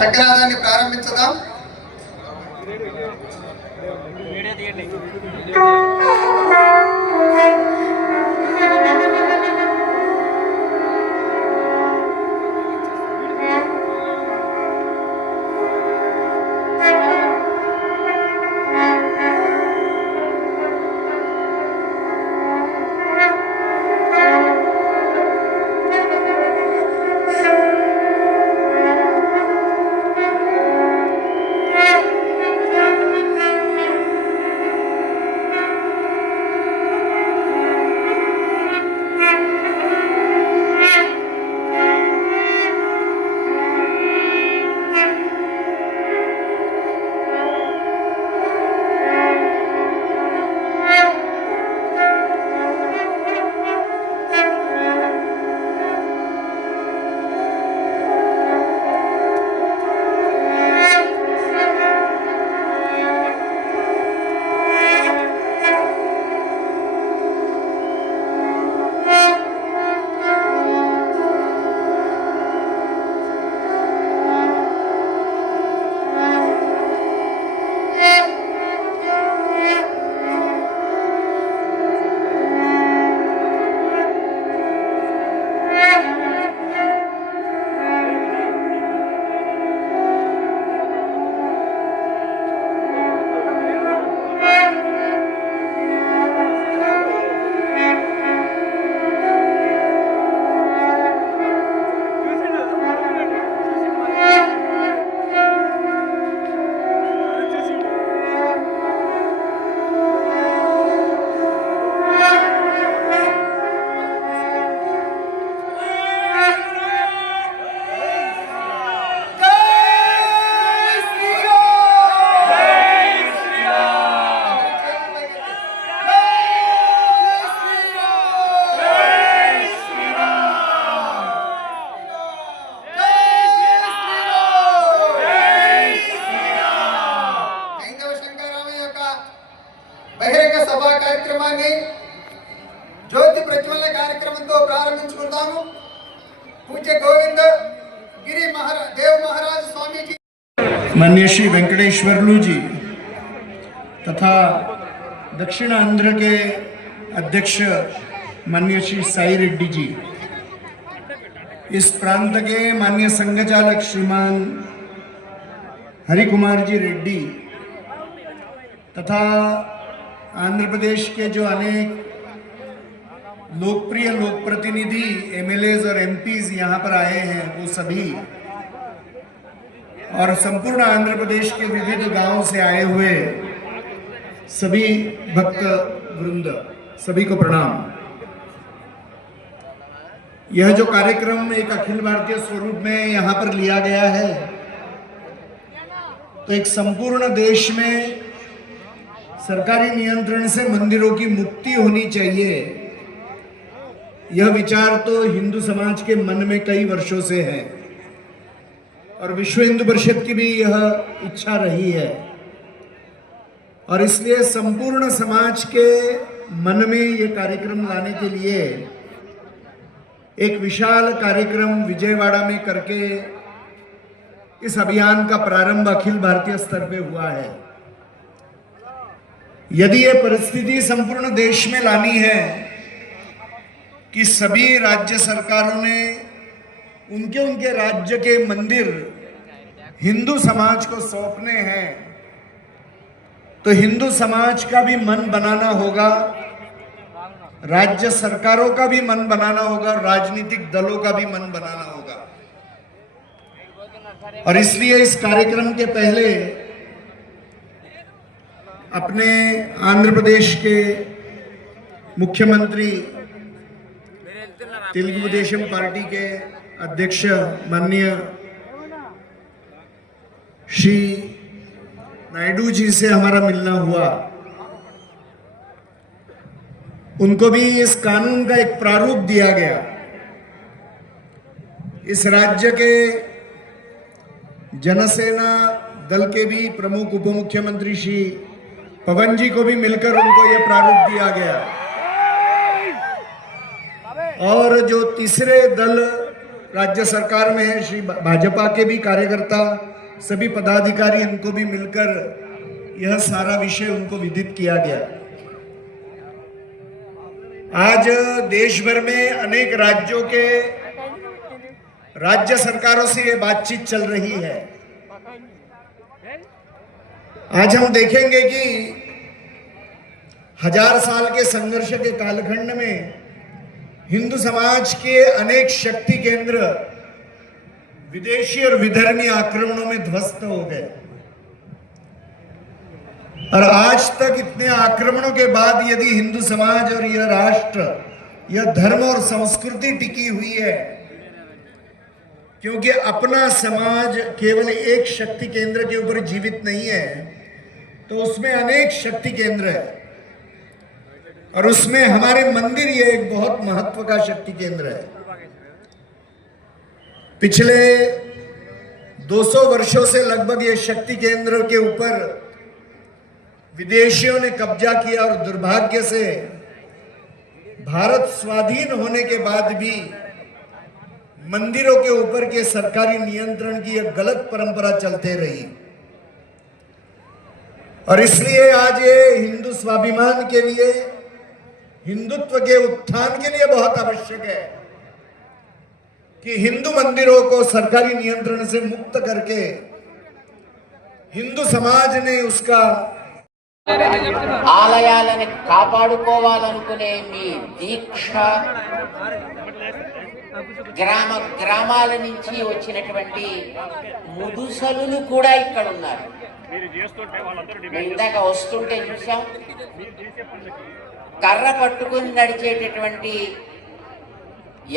శంకరాదాన్ని ప్రారంభించుదాం. బహిరంగ సభా కార్యక్రమాన్ని జ్యోతి ప్రజ్వలన కార్యక్రమంతో ప్రారంభించుకుందాము. పూజ్య గోవింద గిరి देव महाराज स्वामी जी, माननीय श्री वेंकटेश्वरलू जी तथा दक्षिण आंध्र के अध्यक्ष माननीय श्री साई रेड्डी जी, इस प्रांत के माननीय संघ चालक श्रीमान हरि कुमार जी रेड्डी तथा आंध्र प्रदेश के जो अनेक लोकप्रिय लोक प्रतिनिधि एमएलएज और एमपीज यहाँ पर आए हैं, वो सभी और संपूर्ण आंध्र प्रदेश के विविध गांवों से आए हुए सभी भक्त वृंद, सभी को प्रणाम। यह जो कार्यक्रम एक अखिल भारतीय स्वरूप में यहाँ पर लिया गया है, तो एक संपूर्ण देश में सरकारी नियंत्रण से मंदिरों की मुक्ति होनी चाहिए, यह विचार तो हिंदू समाज के मन में कई वर्षों से है और विश्व हिंदू परिषद की भी यह इच्छा रही है। और इसलिए संपूर्ण समाज के मन में यह कार्यक्रम लाने के लिए एक विशाल कार्यक्रम विजयवाड़ा में करके इस अभियान का प्रारंभ अखिल भारतीय स्तर पे हुआ है। यदि ये परिस्थिति संपूर्ण देश में लानी है कि सभी राज्य सरकारों ने उनके राज्य के मंदिर हिंदू समाज को सौंपने हैं, तो हिंदू समाज का भी मन बनाना होगा, राज्य सरकारों का भी मन बनाना होगा, राजनीतिक दलों का भी मन बनाना होगा। और इसलिए इस कार्यक्रम के पहले अपने आंध्र प्रदेश के मुख्यमंत्री तेलुगु देशम पार्टी के अध्यक्ष माननीय श्री नायडू जी से हमारा मिलना हुआ। उनको भी इस कानून का एक प्रारूप दिया गया। इस राज्य के जनसेना दल के भी प्रमुख उप मुख्यमंत्री श्री पवन जी को भी मिलकर उनको यह प्रारूप दिया गया। और जो तीसरे दल राज्य सरकार में है, श्री भाजपा के भी कार्यकर्ता सभी पदाधिकारी इनको भी मिलकर यह सारा विषय उनको विदित किया गया। आज देश भर में अनेक राज्यों के राज्य सरकारों से ये बातचीत चल रही है। आज हम देखेंगे कि 1000 साल के संघर्ष के कालखंड में हिंदू समाज के अनेक शक्ति केंद्र विदेशी और विधर्मी आक्रमणों में ध्वस्त हो गए, और आज तक इतने आक्रमणों के बाद यदि हिंदू समाज और यह राष्ट्र, यह धर्म और संस्कृति टिकी हुई है, क्योंकि अपना समाज केवल एक शक्ति केंद्र के ऊपर जीवित नहीं है, तो उसमें अनेक शक्ति केंद्र है, और उसमें हमारे मंदिर ये एक बहुत महत्व का शक्ति केंद्र है। पिछले 200 वर्षों से लगभग ये शक्ति केंद्र के ऊपर विदेशियों ने कब्जा किया, और दुर्भाग्य से भारत स्वाधीन होने के बाद भी मंदिरों के ऊपर के सरकारी नियंत्रण की एक गलत परंपरा चलते रही। और इसलिए आज ये हिंदू स्वाभिमान के लिए, हिंदुत्व के उत्थान के लिए बहुत आवश्यक है कि हिंदू मंदिरों को सरकारी नियंत्रण से मुक्त करके हिंदू समाज ने उसका ఆలయాలను కాపాడుకోవాలనుకునే మీ దీక్ష గ్రామాల నుంచి వచ్చినటువంటి ముదుసలులు కూడా ఇక్కడ ఉన్నారు. ఇందాక వస్తుంటే చూసాం, కర్ర పట్టుకుని నడిచేటటువంటి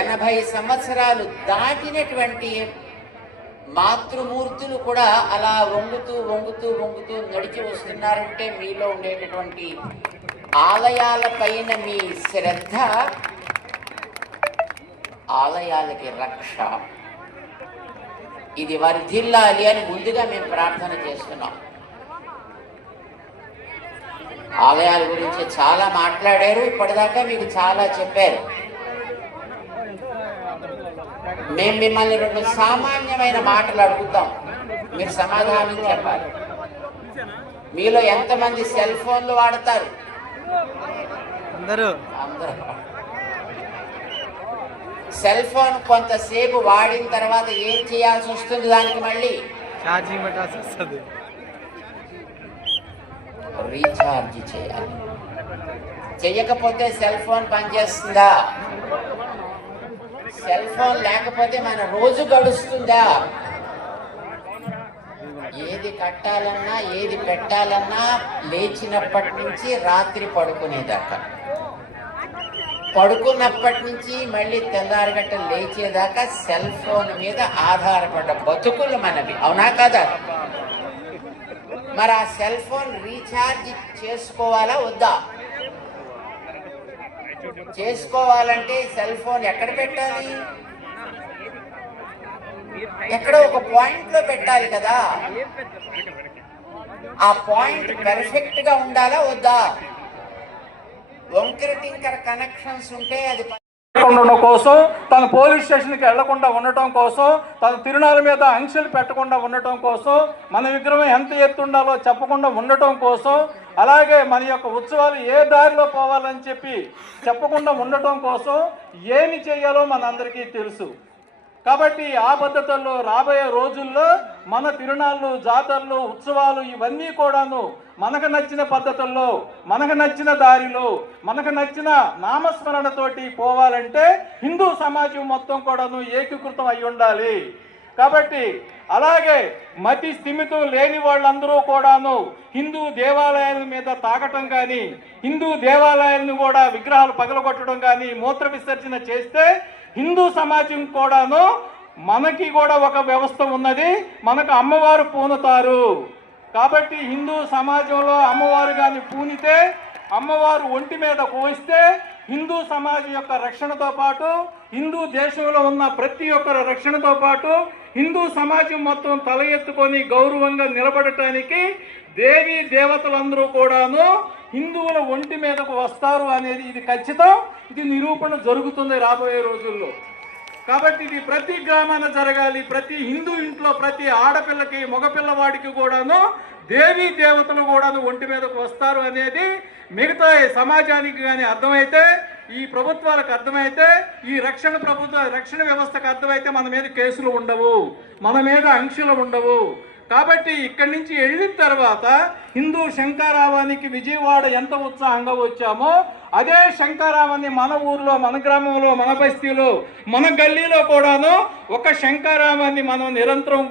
80 సంవత్సరాలు దాటినటువంటి మాతృమూర్తులు కూడా అలా వంగుతూ వంగుతూ వంగుతూ నడిచి వస్తున్నారంటే మీలో ఉండేటటువంటి ఆలయాల పైన మీ శ్రద్ధ ఆలయాలకి రక్ష, ఇది వర్ధిల్లాలి అని ముందుగా మేము ప్రార్థన చేస్తున్నాం. ఆలయాల గురించి చాలా మాట్లాడారు, ఇప్పటిదాకా మీకు చాలా చెప్పారు. మేము మిమ్మల్ని 2 సామాన్యమైన మాటలు అడుగుతాం, మీరు సమాధానం చెప్పాలి. మీలో ఎంతమంది సెల్ ఫోన్లు వాడతారు? అందరూ. సెల్ ఫోన్ కొంతసేపు వాడిన తర్వాత ఏం చేయాల్సి వస్తుంది? దానికి మళ్ళీ ఛార్జింగ్ పెట్టాల్సి వస్తుంది, రీఛార్జ్ చేయాలి. చెయ్యకపోతే సెల్ ఫోన్ పనిచేస్తుందా? సెల్ ఫోన్ లేకపోతే మన రోజు గడుస్తుందా? ఏది కట్టాలన్నా ఏది పెట్టాలన్నా లేచినప్పటి నుంచి రాత్రి పడుకునేదాకా, పడుకున్నప్పటి నుంచి మళ్ళీ తెల్లారగట్ట లేచేదాకా సెల్ ఫోన్ మీద ఆధారపడ్డ బతుకులు మనవి, అవునా కదా? మరి ఆ సెల్ ఫోన్ రీఛార్జ్ చేసుకోవాలా వద్దా? చేసుకోవాలంటే సెల్ ఫోన్ ఎక్కడ పెట్టాలి? ఎక్కడో ఒక పాయింట్ లో పెట్టాలి కదా. ఆ పాయింట్ పర్ఫెక్ట్ గా ఉండాలా వద్దా? వంకర టింకర కనెక్షన్స్ ఉంటే అది ఉండడం కోసం, తన పోలీస్ స్టేషన్కి వెళ్లకుండా ఉండటం కోసం, తన తిరునాళ్ళ మీద ఆంక్షలు పెట్టకుండా ఉండటం కోసం, మన విగ్రహం ఎంత ఎత్తు ఉండాలో చెప్పకుండా ఉండటం కోసం, అలాగే మన యొక్క ఉత్సవాలు ఏ దారిలో పోవాలని చెప్పి చెప్పకుండా ఉండటం కోసం ఏమి చేయాలో మనందరికీ తెలుసు. కాబట్టి ఆ పద్ధతుల్లో రాబోయే రోజుల్లో మన తిరునాళ్ళు, జాతరలు, ఉత్సవాలు ఇవన్నీ కూడాను మనకు నచ్చిన పద్ధతుల్లో, మనకు నచ్చిన దారిలో, మనకు నచ్చిన నామస్మరణతోటి పోవాలంటే హిందూ సమాజం మొత్తం కూడాను ఏకీకృతం అయి ఉండాలి. కాబట్టి అలాగే మతి స్థిమితం లేని వాళ్ళందరూ కూడాను హిందూ దేవాలయాల మీద తాకటం కానీ, హిందూ దేవాలయాలను కూడా విగ్రహాలు పగలగొట్టడం కానీ, మూత్ర విసర్జన చేస్తే హిందూ సమాజం కూడాను మనకి కూడా ఒక వ్యవస్థ ఉన్నది, మనకు అమ్మవారు పూనుతారు. కాబట్టి హిందూ సమాజంలో అమ్మవారు కానీ పూనితే, అమ్మవారు ఒంటి మీద కోయిస్తే హిందూ సమాజం యొక్క రక్షణతో పాటు, హిందూ దేశంలో ఉన్న ప్రతి ఒక్కరి రక్షణతో పాటు హిందూ సమాజం మొత్తం తల ఎత్తుకొని గౌరవంగా నిలబడటానికి దేవీ దేవతలందరూ కూడాను హిందువుల ఒంటి మీదకు వస్తారు అనేది ఇది ఖచ్చితం. ఇది నిరూపణ జరుగుతుంది రాబోయే రోజుల్లో. కాబట్టి ఇది ప్రతి గ్రామాన జరగాలి. ప్రతి హిందూ ఇంట్లో ప్రతి ఆడపిల్లకి మగపిల్లవాడికి కూడాను దేవీ దేవతలు కూడాను ఒంటి మీదకు వస్తారు అనేది మిగతా సమాజానికి కానీ అర్థమైతే, ఈ ప్రభుత్వాలకు అర్థమైతే, ఈ రక్షణ వ్యవస్థకు అర్థమైతే మన మీద కేసులు ఉండవు, మన మీద ఆంక్షలు ఉండవు. కాబట్టి ఇక్కడి నుంచి వెళ్ళిన తర్వాత హిందూ శంఖారావానికి విజయవాడ ఎంత ఉత్సాహంగా వచ్చామో అదే శంఖారావాన్ని మన ఊర్లో, మన గ్రామంలో, మన బస్తీలో, మన గల్లీలో కూడాను ఒక శంఖారావాన్ని మనం నిరంతరం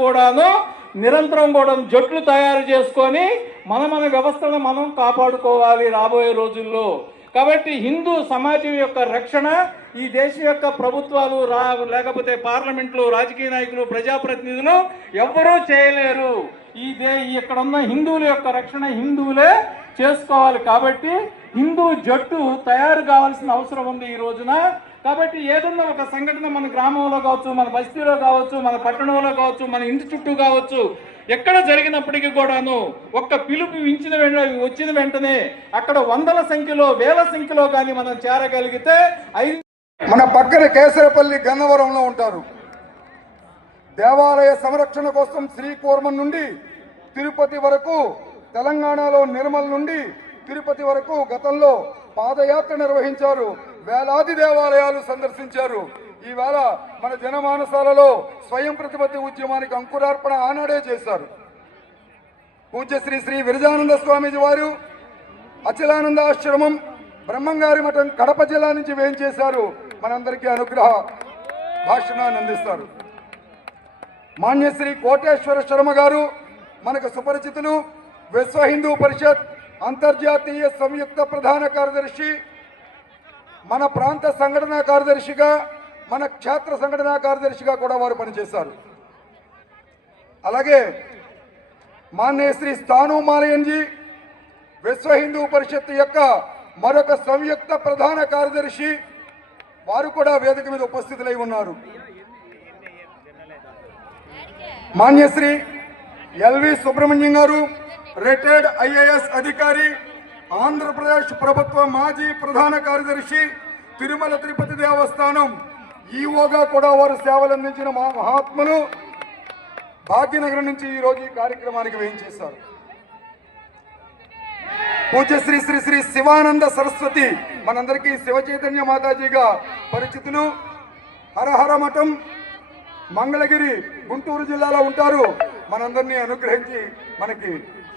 కూడాను జట్లు తయారు చేసుకొని మన వ్యవస్థను మనం కాపాడుకోవాలి రాబోయే రోజుల్లో. కాబట్టి హిందూ సమాజం యొక్క రక్షణ ఈ దేశం యొక్క ప్రభుత్వాలు లేకపోతే పార్లమెంట్లు, రాజకీయ నాయకులు, ప్రజాప్రతినిధులు ఎవ్వరూ చేయలేరు. ఇక్కడ ఉన్న హిందువుల యొక్క రక్షణ హిందువులే చేసుకోవాలి. కాబట్టి హిందూ జట్టు తయారు కావాల్సిన అవసరం ఉంది ఈ రోజున. కాబట్టి ఏదన్నా ఒక సంఘటన మన గ్రామంలో కావచ్చు, మన బస్తీలో కావచ్చు, మన పట్టణంలో కావచ్చు, మన ఇంటి చుట్టూ కావచ్చు, ఎక్కడ జరిగినప్పటికీ కూడాను ఒక్క పిలుపు వచ్చిన వెంటనే అక్కడ వందల సంఖ్యలో, వేల సంఖ్యలో కానీ మనం చేరగలిగితే మన పక్కన కేసరపల్లి గన్నవరంలో ఉంటారు. దేవాలయ సంరక్షణ కోసం శ్రీకూర్మం నుండి తిరుపతి వరకు, తెలంగాణలో నిర్మల్ నుండి తిరుపతి వరకు గతంలో పాదయాత్ర నిర్వహించారు. వేలాది దేవాలయాలు సందర్శించారు. ఈవేళ మన జనమానసాలలో స్వయం ప్రతిపత్తి ఉద్యమానికి అంకురార్పణ ఆనాడే చేశారు. పూజ్య శ్రీ శ్రీ విరజానంద స్వామీజీ వారు అచలానంద ఆశ్రమం బ్రహ్మంగారి మఠం కడప జిల్లా నుంచి వేయించేశారు. మనందరికీ అనుగ్రహ భాషణాన్ని అందిస్తారు. మాన్యశ్రీ కోటేశ్వర శర్మ గారు మనకు సుపరిచితులు. విశ్వ హిందూ పరిషత్ అంతర్జాతీయ సంయుక్త ప్రధాన కార్యదర్శి, మన ప్రాంత సంఘటనా కార్యదర్శిగా, మన క్షేత్ర సంఘటనా కార్యదర్శిగా కూడా వారు పనిచేశారు. అలాగే మాన్యశ్రీ స్థాను మాలయన్జీ విశ్వ హిందూ పరిషత్ యొక్క మరొక సంయుక్త ప్రధాన కార్యదర్శి, వారు కూడా వేదిక మీద ఉపస్థితులై ఉన్నారు. మాన్యశ్రీ ఎల్వి సుబ్రహ్మణ్యం గారు రిటైర్డ్ ఐఏఎస్ అధికారి, ఆంధ్రప్రదేశ్ ప్రభుత్వ మాజీ ప్రధాన కార్యదర్శి, తిరుమల తిరుపతి దేవస్థానం ఈఓగా కూడా వారు సేవలు అందించిన మహాత్ములు భాగ్యనగరం నుంచి ఈరోజు ఈ కార్యక్రమానికి వేయించేశారు. పూజ్య శ్రీ శ్రీ శ్రీ శివానంద సరస్వతి మనందరికీ శివ చైతన్య మాతాజీగా పరిచితులు. హరహర మఠం మంగళగిరి గుంటూరు జిల్లాలో ఉంటారు. మనందరినీ అనుగ్రహించి మనకి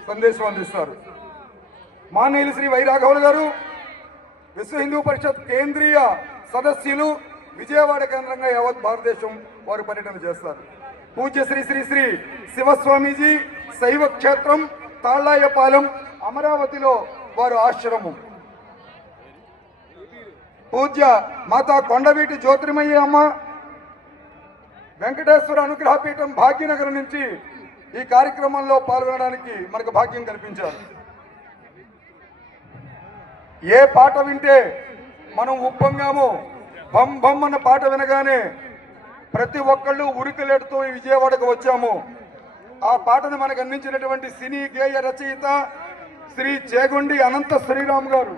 సందేశం అందిస్తారు. మానేలు శ్రీ వైరాఘవులు గారు విశ్వ హిందూ పరిషత్ కేంద్రీయ సదస్యులు, విజయవాడ కేంద్రంగా యావత్ భారతదేశం వారు పర్యటన చేస్తారు. పూజ్య శ్రీ శ్రీ శ్రీ శివస్వామీజీ శైవ క్షేత్రం తాళ్ళాయపాలెం అమరావతిలో వారు ఆశ్రమం. పూజ్య మాతా కొండవీటి జ్యోతిర్మయ్య అమ్మ వెంకటేశ్వర అనుగ్రహపీఠం భాగ్యనగరం నుంచి ఈ కార్యక్రమంలో పాల్గొనడానికి మనకు భాగ్యం కల్పించారు. ఏ పాట వింటే మనం ఉప్పొంగామో, బం బం అన్న పాట వినగానే ప్రతి ఒక్కళ్ళు ఉరికలేడుతూ ఈ విజయవాడకు వచ్చాము. ఆ పాటను మనకు అందించినటువంటి సినీ గేయ రచయిత శ్రీ చేగొండి అనంత శ్రీరామ్ గారు